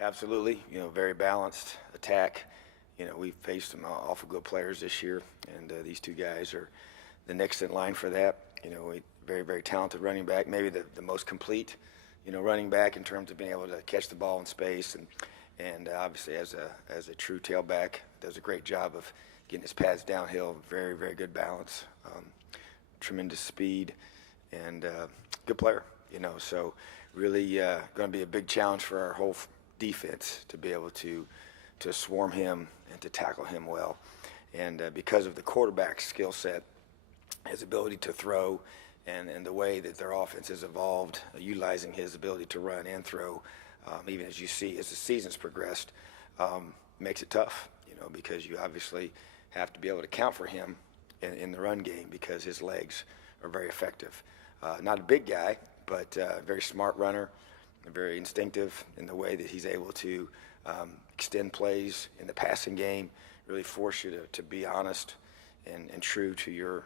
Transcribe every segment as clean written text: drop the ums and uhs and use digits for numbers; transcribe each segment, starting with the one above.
Absolutely. Very balanced attack. We've faced some awful good players this year, and these two guys are the next in line for that. Very, very talented running back, maybe the most complete, running back in terms of being able to catch the ball in space, and obviously as a true tailback, does a great job of getting his pads downhill. Very, very good balance, tremendous speed, and good player. So really going to be a big challenge for our whole defense to be able to swarm him and to tackle him well. And because of the quarterback's skill set, his ability to throw, and the way that their offense has evolved, utilizing his ability to run and throw, even as you see as the season's progressed, makes it tough, because you obviously have to be able to count for him in the run game because his legs are very effective. Not a big guy, but a very smart runner, very instinctive in the way that he's able to extend plays in the passing game, really force you to be honest and true to your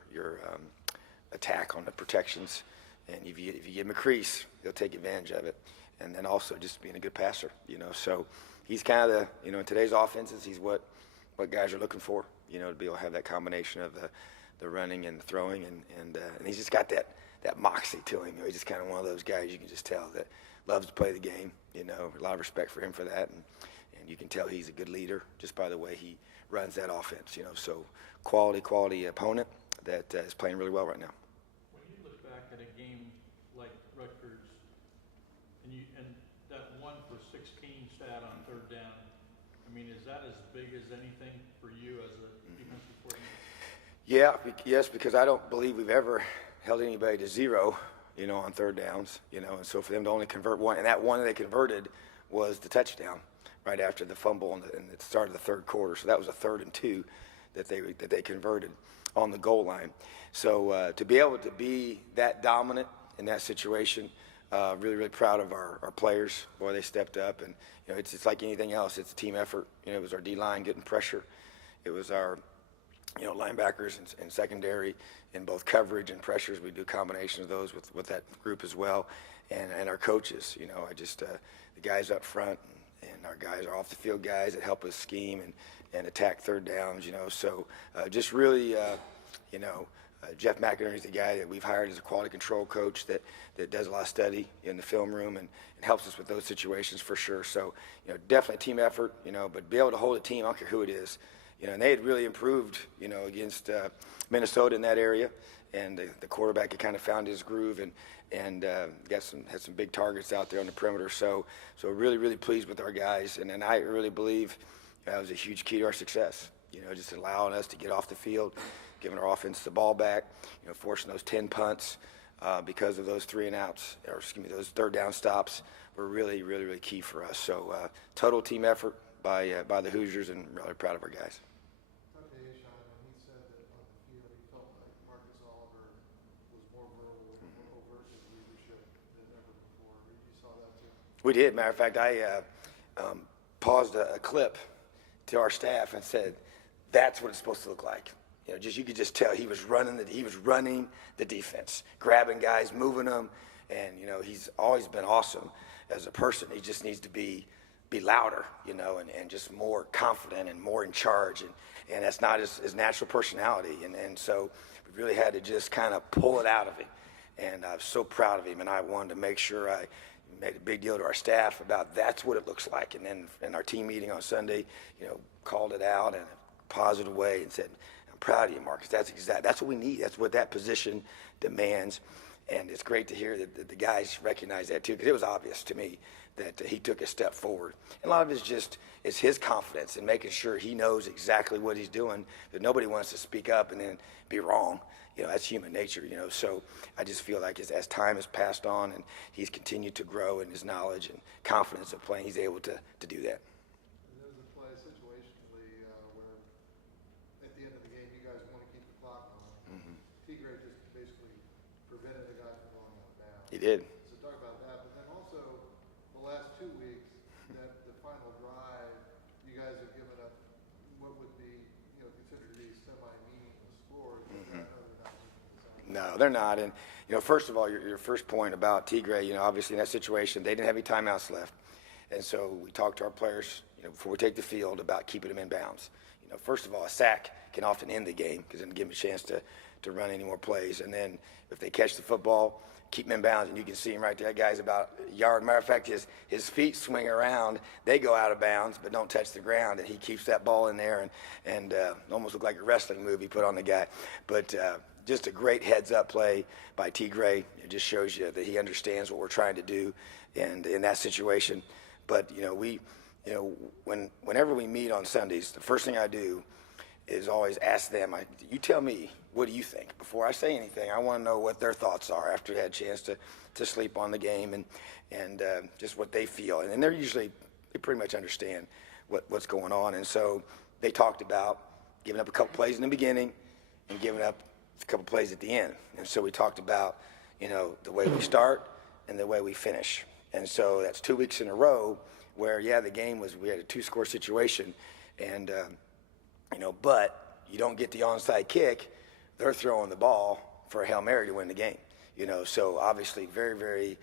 attack on the protections. And if you give him a crease, he'll take advantage of it. And then also just being a good passer, So he's kind of in today's offenses, he's what guys are looking for, to be able to have that combination of the running and the throwing. And he's just got that moxie to him. He's just kind of one of those guys you can just tell that loves to play the game, a lot of respect for him for that. And you can tell he's a good leader just by the way he runs that offense, So quality opponent that is playing really well right now. When you look back at a game like Rutgers and that 1 for 16 stat on third down, I mean, is that as big as anything for you as a defensive coordinator? Yes, because I don't believe we've ever held anybody to zero, on third downs, and so for them to only convert one, and that one they converted was the touchdown right after the fumble in the start of the third quarter. So that was a 3rd and 2 that they converted on the goal line. So to be able to be that dominant in that situation, really, really proud of our players. Boy, they stepped up, and it's like anything else. It's a team effort. It was our D-line getting pressure. It was our linebackers and secondary in both coverage and pressures. We do a combination of those with that group as well, and our coaches. The guys up front and our guys are off the field guys that help us scheme and attack third downs. So just really, Jeff McInerney is the guy that we've hired as a quality control coach that does a lot of study in the film room and helps us with those situations for sure. So definitely a team effort. But be able to hold a team, I don't care who it is. And they had really improved, against Minnesota in that area, and the quarterback had kind of found his groove and had some big targets out there on the perimeter. So really, really pleased with our guys, and I really believe that was a huge key to our success. Just allowing us to get off the field, giving our offense the ball back, forcing those 10 punts because of those 3 and outs, those third down stops were really, really, really key for us. So total team effort by the Hoosiers, and really proud of our guys. We did. Matter of fact, I paused a clip to our staff and said, "That's what it's supposed to look like." You could just tell he was running the defense, grabbing guys, moving them, and he's always been awesome as a person. He just needs to be louder, and just more confident and more in charge, and that's not his natural personality, and so we really had to just kind of pull it out of him, and I was so proud of him, and I wanted to make sure I made a big deal to our staff about that's what it looks like. And then in our team meeting on Sunday, called it out in a positive way and said, "I'm proud of you, Marcus. That's what we need. That's what that position demands." And it's great to hear that the guys recognize that too, because it was obvious to me that he took a step forward. And a lot of it is his confidence and making sure he knows exactly what he's doing, that nobody wants to speak up and then be wrong. That's human nature, So I just feel like as time has passed on and he's continued to grow in his knowledge and confidence of playing, he's able to do that. There was a play situationally where at the end of the game you guys want to keep the clock on. Mm-hmm. Tigre just basically prevented the guy from going out of bounds. He did. So talk about that. But then also the last 2 weeks, that the final drive, you guys have given up what would be considered to be semi-meaningless scores. Mm-hmm. No, they're not. And, first of all, your first point about Tigre, obviously in that situation, they didn't have any timeouts left. And so we talk to our players, before we take the field about keeping them in bounds. First of all, a sack can often end the game because it doesn't give them a chance to run any more plays. And then if they catch the football, keep him in bounds, and you can see him right there. That guy's about a yard. Matter of fact, his feet swing around. They go out of bounds, but don't touch the ground, and he keeps that ball in there and almost look like a wrestling move he put on the guy. But just a great heads-up play by T. Gray. It just shows you that he understands what we're trying to do and in that situation. But, whenever we meet on Sundays, the first thing I do is always ask them, you tell me, what do you think? Before I say anything, I want to know what their thoughts are after they had a chance to sleep on the game and just what they feel. And they pretty much understand what's going on. And so they talked about giving up a couple plays in the beginning and giving up a couple plays at the end. And so we talked about, the way we start and the way we finish. And so that's 2 weeks in a row where, the game we had a 2-score situation. And, but you don't get the onside kick, they're throwing the ball for a Hail Mary to win the game. So obviously very, very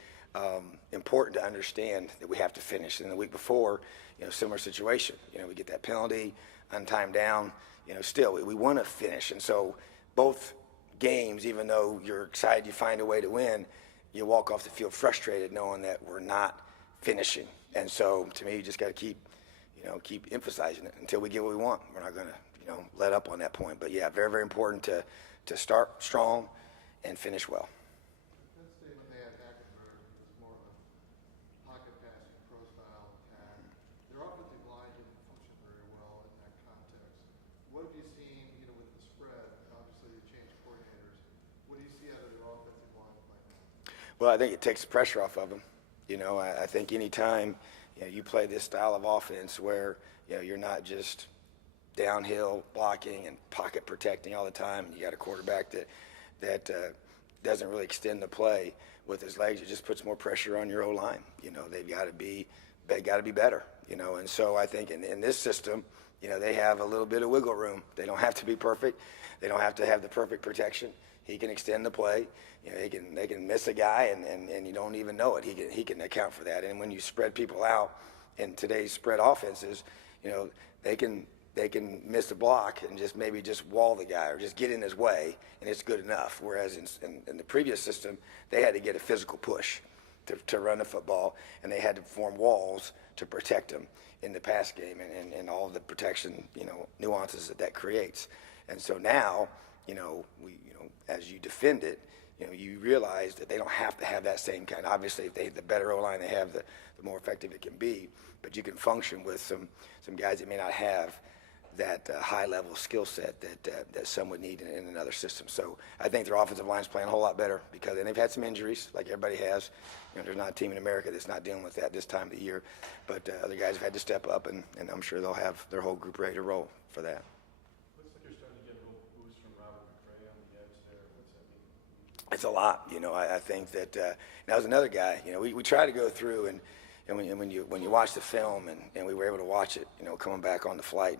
important to understand that we have to finish. And the week before, similar situation. We get that penalty, untimed down. Still, we want to finish. And so both games, even though you're excited you find a way to win, you walk off the field frustrated knowing that we're not finishing. And so to me, you just got to keep emphasizing it until we get what we want. We're not going to, let up on that point. But very, very important to start strong and finish well. Penn State, when they had Hackenberg, it was more of a pocket passing, pro-style attack. Their offensive line didn't function very well in that context. What have you seen, with the spread? Obviously, you changed coordinators. What do you see out of their offensive line right now? Well, I think it takes the pressure off of them. I think any time you play this style of offense where you're not just downhill blocking and pocket protecting all the time, and you got a quarterback that doesn't really extend the play with his legs, it just puts more pressure on your O-line. They've got to be better. And so I think in this system, they have a little bit of wiggle room. They don't have to be perfect. They don't have to have the perfect protection. He can extend the play. They can miss a guy and you don't even know it. He can account for that. And when you spread people out in today's spread offenses, they can miss a block and maybe wall the guy or just get in his way, and it's good enough. Whereas in the previous system, they had to get a physical push to run the football, and they had to form walls to protect them in the pass game and all of the protection nuances that creates. And so now as you defend it, you realize that they don't have to have that same kind. Obviously, if they have the better O-line they have, the more effective it can be. But you can function with some guys that may not have that high-level skill set that some would need in another system. So I think their offensive line's playing a whole lot better and they've had some injuries, like everybody has. There's not a team in America that's not dealing with that this time of the year. But other guys have had to step up, and I'm sure they'll have their whole group ready to roll for that. Looks like you're starting to get a little boost from Robert McRae on the edge there. What's that mean? It's a lot. I think that that was another guy. We try to go through and when you watch the film and we were able to watch it, coming back on the flight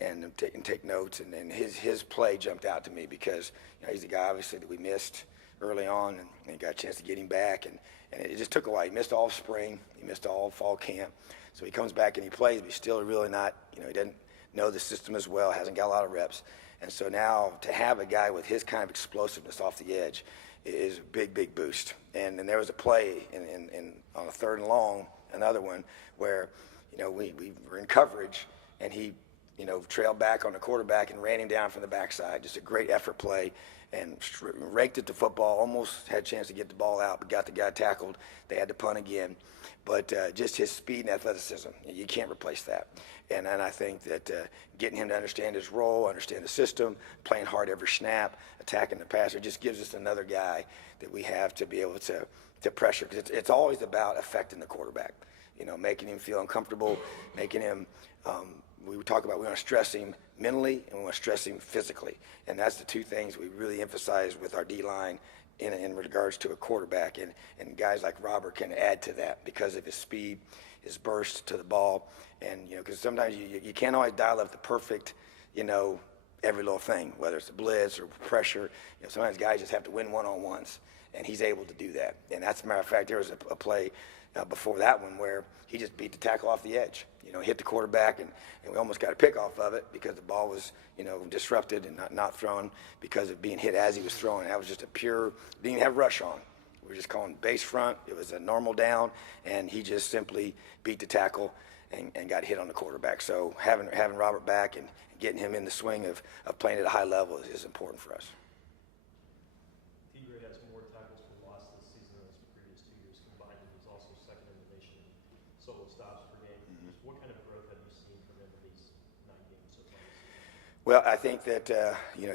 and take notes, and his play jumped out to me because he's the guy obviously that we missed early on, and got a chance to get him back, and it just took a while. He missed all of spring, he missed all of fall camp, so he comes back and he plays, but he's still really not, he doesn't know the system as well, hasn't got a lot of reps, and so now to have a guy with his kind of explosiveness off the edge is a big boost. And there was a play on a 3rd and long, another one where we were in coverage, and he trailed back on the quarterback and ran him down from the backside. Just a great effort play, and raked it to football. Almost had a chance to get the ball out, but got the guy tackled. They had to punt again. But just his speed and athleticism, you can't replace that. And I think that getting him to understand his role, understand the system, playing hard every snap, attacking the passer, just gives us another guy that we have to be able to pressure. Because it's always about affecting the quarterback, making him feel uncomfortable, making him we talk about we want to stress him mentally and we want to stress him physically. And that's the two things we really emphasize with our D-line in regards to a quarterback. And guys like Robert can add to that because of his speed, his burst to the ball. And, because sometimes you can't always dial up the perfect, every little thing, whether it's a blitz or pressure. Sometimes guys just have to win one-on-ones. and he's able to do that. And that's a matter of fact, there was a play before that one where he just beat the tackle off the edge, hit the quarterback, and we almost got a pick off of it because the ball was, disrupted and not thrown because of being hit as he was throwing. That was just a pure, didn't even have rush on. We were just calling base front. It was a normal down, and he just simply beat the tackle and got hit on the quarterback. So having Robert back and getting him in the swing of playing at a high level is important for us. Tigre has more tackles for loss this season than his previous 2 years combined, and he's also second in the nation in solo stops per game. What kind of growth have you seen from him in these 9 games so far this season? Well, I think that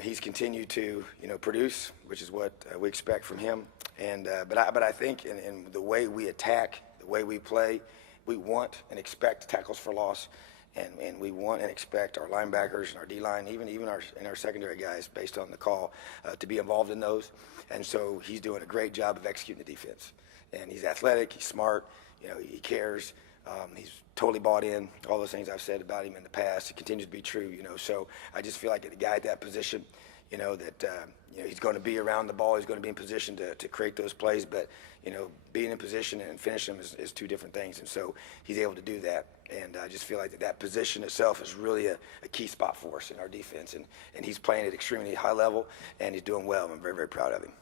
he's continued to produce, which is what we expect from him. And but I think in the way we attack, the way we play, we want and expect tackles for loss, and we want and expect our linebackers and our D-line, even our secondary guys, based on the call, to be involved in those. And so he's doing a great job of executing the defense. And he's athletic, he's smart, he cares. He's totally bought in. All those things I've said about him in the past, it continues to be true. So I just feel like the guy at that position, that he's going to be around the ball. He's going to be in position to create those plays. But being in position and finishing them is two different things. And so he's able to do that. And I just feel like that position itself is really a key spot for us in our defense. And he's playing at extremely high level, and he's doing well. I'm very, very proud of him.